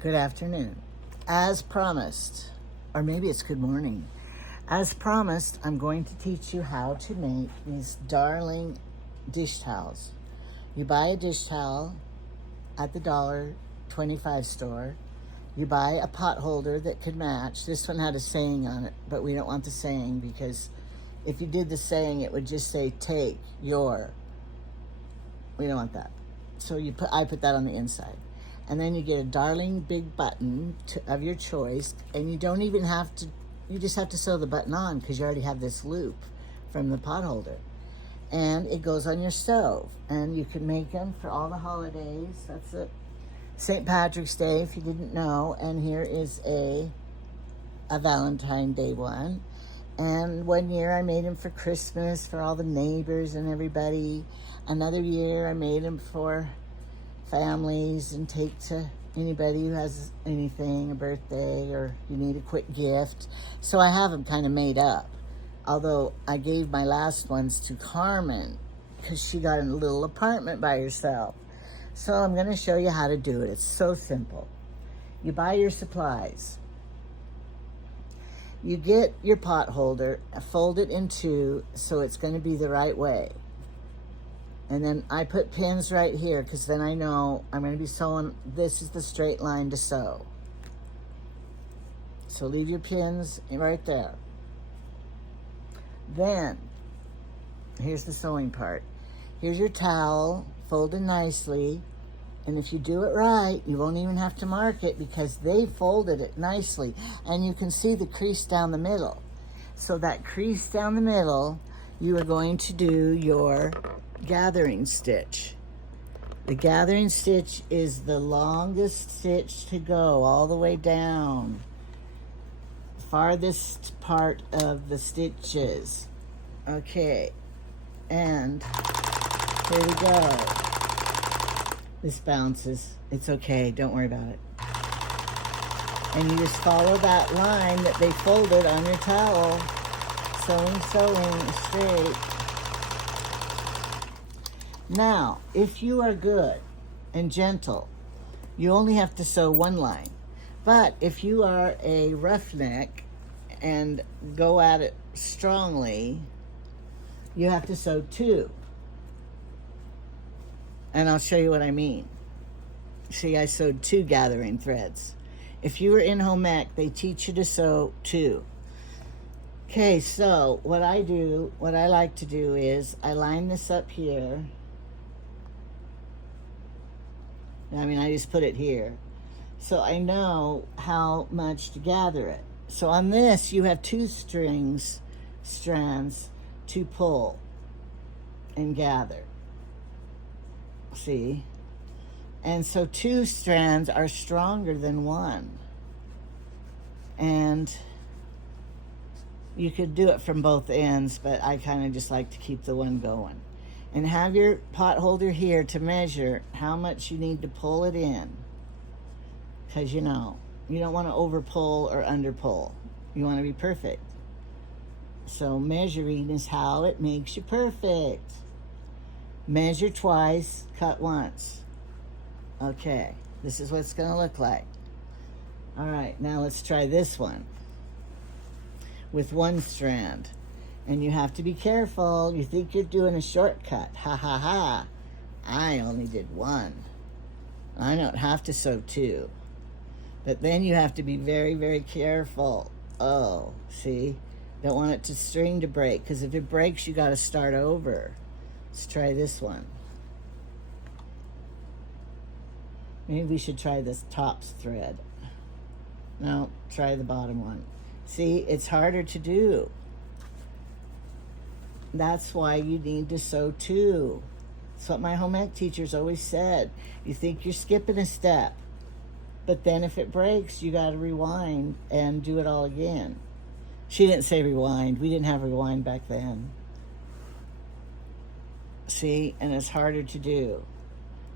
Good afternoon. As promised, or maybe it's good morning. As promised, I'm going to teach you how to make these darling dish towels. You buy a dish towel at the $1.25 store. You buy a pot holder that could match. This one had a saying on it, but we don't want the saying because if you did the saying, it would just say, take your. We don't want that. So I put that on the inside. And then you get a darling big button of your choice, and you don't even have to, you just have to sew the button on because you already have this loop from the pot holder. And it goes on your stove, and you can make them for all the holidays. That's it. St. Patrick's Day, if you didn't know, and here is a Valentine's Day one. And one year I made them for Christmas for all the neighbors and everybody. Another year I made them for families and take to anybody who has anything, a birthday, or you need a quick gift. So I have them kind of made up. Although I gave my last ones to Carmen because she got a little apartment by herself. So I'm going to show you how to do it. It's so simple. You buy your supplies. You get your pot holder, fold it in two so it's going to be the right way. And then I put pins right here because then I know I'm going to be sewing. This is the straight line to sew. So leave your pins right there. Then, here's the sewing part. Here's your towel, folded nicely. And if you do it right, you won't even have to mark it because they folded it nicely. And you can see the crease down the middle. So that crease down the middle, you are going to do your gathering stitch. The gathering stitch is the longest stitch to go all the way down. Farthest part of the stitches. Okay, and here we go. This bounces. It's okay, don't worry about it. And you just follow that line that they folded on your towel. Sewing, straight. Now, if you are good and gentle, you only have to sew one line. But if you are a roughneck and go at it strongly, you have to sew two. And I'll show you what I mean. See, I sewed two gathering threads. If you were in home ec, they teach you to sew two. Okay, so what I like to do is I line this up here. I just put it here. So I know how much to gather it. So on this, you have two strands to pull and gather. See? And so two strands are stronger than one. And you could do it from both ends, but I kind of just like to keep the one going. And have your pot holder here to measure how much you need to pull it in. Because you don't want to over pull or under pull. You want to be perfect. So measuring is how it makes you perfect. Measure twice, cut once. Okay, this is what it's going to look like. All right, now let's try this one with one strand. And you have to be careful. You think you're doing a shortcut. Ha ha ha. I only did one. I don't have to sew two. But then you have to be very, very careful. Oh, see? Don't want it to string to break, because if it breaks, you got to start over. Let's try this one. Maybe we should try this top thread. No, try the bottom one. See, it's harder to do. That's why you need to sew two. That's what my home ec teachers always said. You think you're skipping a step, but then if it breaks, you got to rewind and do it all again. She didn't say rewind. We didn't have rewind back then. See, and it's harder to do.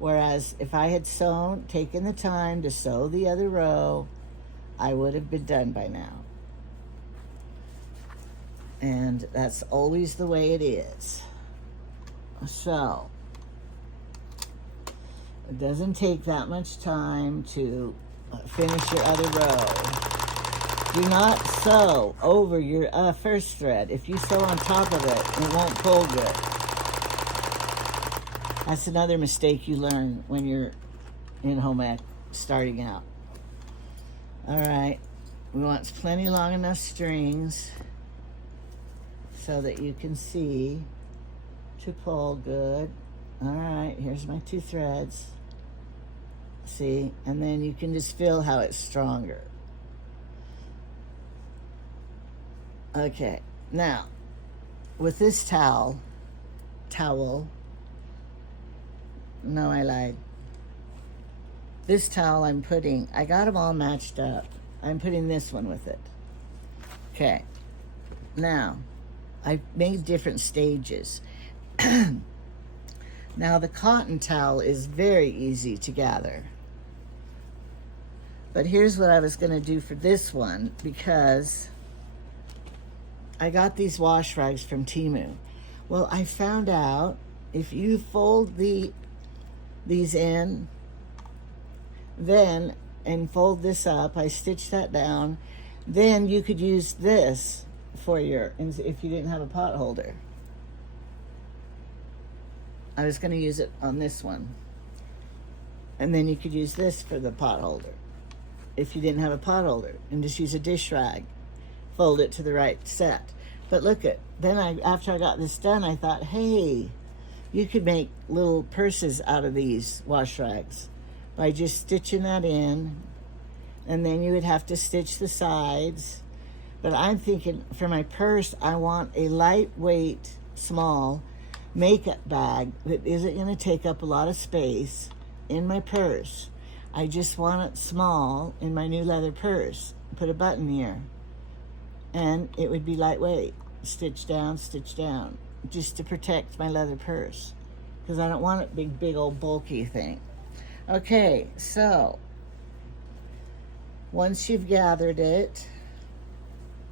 Whereas if I had taken the time to sew the other row, I would have been done by now. And that's always the way it is. So, it doesn't take that much time to finish your other row. Do not sew over your first thread. If you sew on top of it, it won't pull good. That's another mistake you learn when you're in home ec starting out. All right, we want plenty long enough strings so that you can see to pull good. All right, here's my 2 threads. See, and then you can just feel how it's stronger. Okay, now, with this towel, no, I lied. This towel I got them all matched up. I'm putting this one with it. Okay, now, I made different stages. Now, the cotton towel is very easy to gather. But here's what I was gonna do for this one, because I got these wash rags from Temu. Well, I found out if you fold these in, then, and fold this up, I stitched that down, then you could use this for if you didn't have a pot holder. I was gonna use it on this one. And then you could use this for the pot holder if you didn't have a pot holder, and just use a dish rag. Fold it to the right set. But look after I got this done, I thought, hey, you could make little purses out of these wash rags by just stitching that in, and then you would have to stitch the sides. But I'm thinking for my purse, I want a lightweight, small makeup bag that isn't gonna take up a lot of space in my purse. I just want it small in my new leather purse. Put a button here. And it would be lightweight. Stitch down, just to protect my leather purse, because I don't want a big old bulky thing. Okay, so once you've gathered it,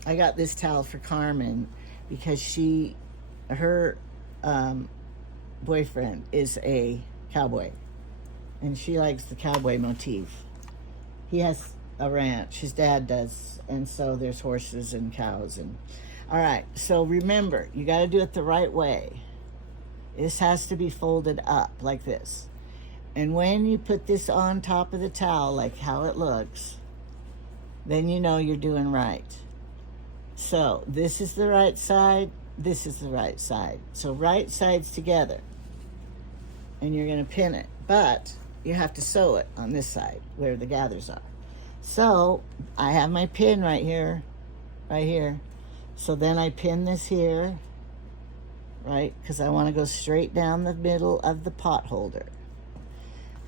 I got this towel for Carmen because her boyfriend is a cowboy, and she likes the cowboy motif. He has a ranch, his dad does, and so there's horses and cows. And all right, so remember, you got to do it the right way. This has to be folded up like this, and when you put this on top of the towel, like how it looks, then you know you're doing right. So this is the right side, this is the right side, so right sides together, and you're going to pin it, but you have to sew it on this side where the gathers are. So I have my pin right here. So then I pin this here, right? Because I want to go straight down the middle of the pot holder.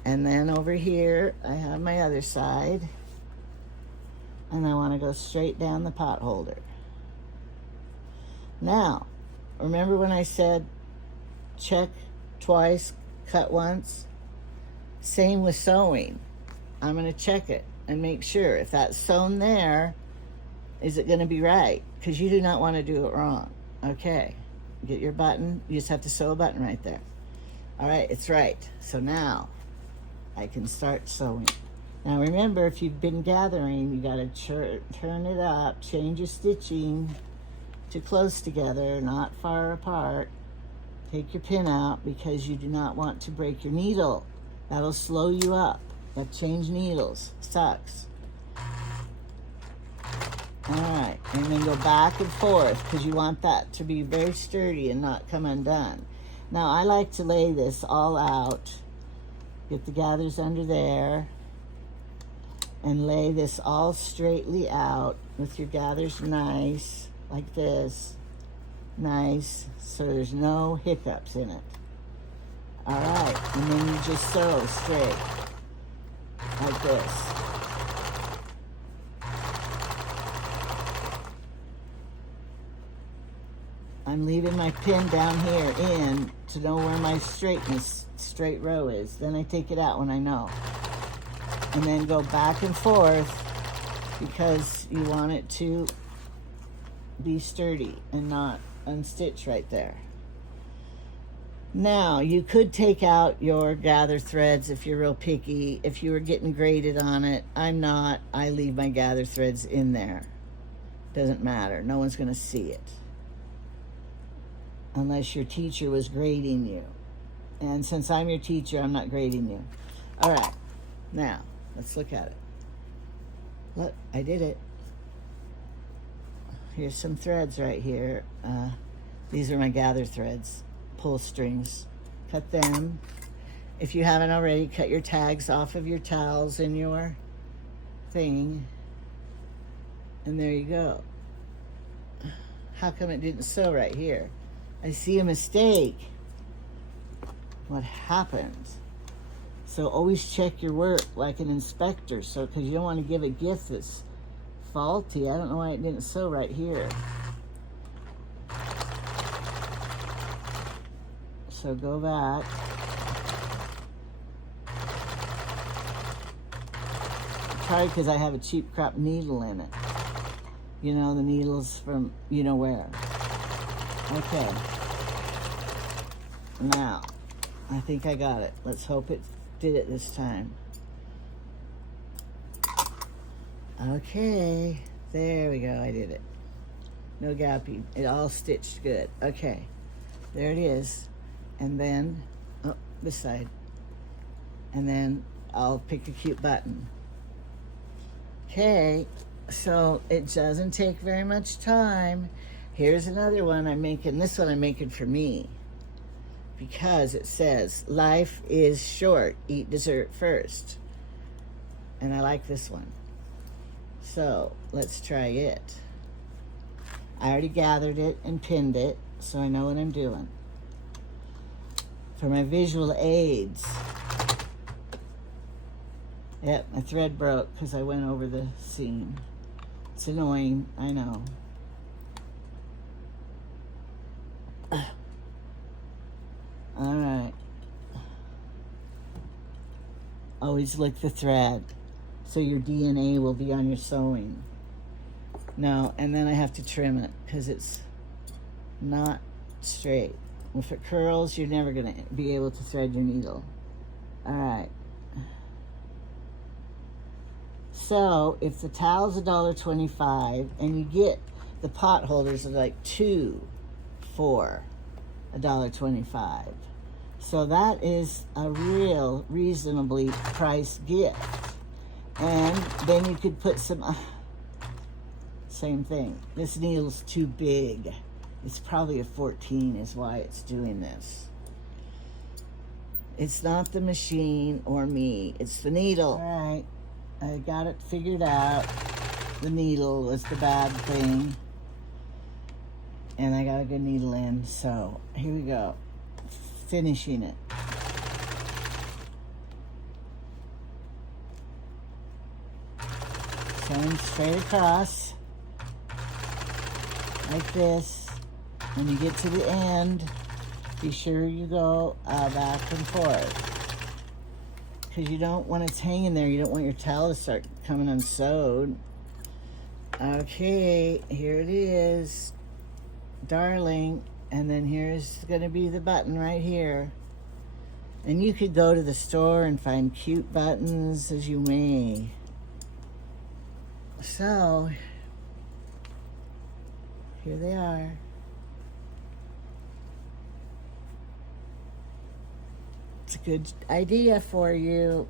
And then over here, I have my other side. And I want to go straight down the pot holder. Now, remember when I said check twice, cut once? Same with sewing. I'm going to check it and make sure if that's sewn there, is it going to be right? Because you do not want to do it wrong. Okay, get your button. You just have to sew a button right there. All right, it's right. So now I can start sewing. Now remember, if you've been gathering, you got to turn it up, change your stitching to close together, not far apart. Take your pin out because you do not want to break your needle. That'll slow you up. But change needles, sucks. All right, and then go back and forth because you want that to be very sturdy and not come undone. Now I like to lay this all out, get the gathers under there, and lay this all straightly out with your gathers nice, like this, nice, so there's no hiccups in it. All right, and then you just sew straight. Like this. I'm leaving my pin down here in to know where my straight row is. Then I take it out when I know. And then go back and forth because you want it to be sturdy and not unstitch right there. Now, you could take out your gather threads if you're real picky. If you were getting graded on it, I'm not. I leave my gather threads in there. Doesn't matter. No one's going to see it. Unless your teacher was grading you. And since I'm your teacher, I'm not grading you. All right. Now, let's look at it. Look, I did it. Here's some threads right here. These are my gather threads. Pull strings. Cut them. If you haven't already, cut your tags off of your towels in your thing. And there you go. How come it didn't sew right here? I see a mistake. What happened? So always check your work like an inspector, so because you don't want to give a gift that's faulty. I don't know why it didn't sew right here. So go back. Probably because I have a cheap crop needle in it. You know, the needles from you know where. Okay. Now, I think I got it. Let's hope it did it this time. Okay. There we go. I did it. No gapping. It all stitched good. Okay. There it is. And then, oh, this side. And then I'll pick a cute button. Okay. So it doesn't take very much time. Here's another one I'm making. This one I'm making for me. Because it says, life is short. Eat dessert first. And I like this one. So let's try it. I already gathered it and pinned it, so I know what I'm doing. For my visual aids. Yep, my thread broke because I went over the seam. It's annoying, I know. All right. Always lick the thread so your DNA will be on your sewing. No, and then I have to trim it because it's not straight. If it curls, you're never going to be able to thread your needle. All right. So if the towel's $1.25 and you get the pot holders are like 2 for $1.25. So that is a real reasonably priced gift. And then you could put some, same thing. This needle's too big. It's probably a 14 is why it's doing this. It's not the machine or me, it's the needle. All right, I got it figured out. The needle was the bad thing. And I got a good needle in, so here we go. Finishing it. Sewing straight across, like this. When you get to the end, be sure you go back and forth. Because you don't, when it's hanging there, you don't want your towel to start coming unsewed. Okay, here it is. Darling, and then here's gonna be the button right here. And you could go to the store and find cute buttons as you may. So, here they are. It's a good idea for you.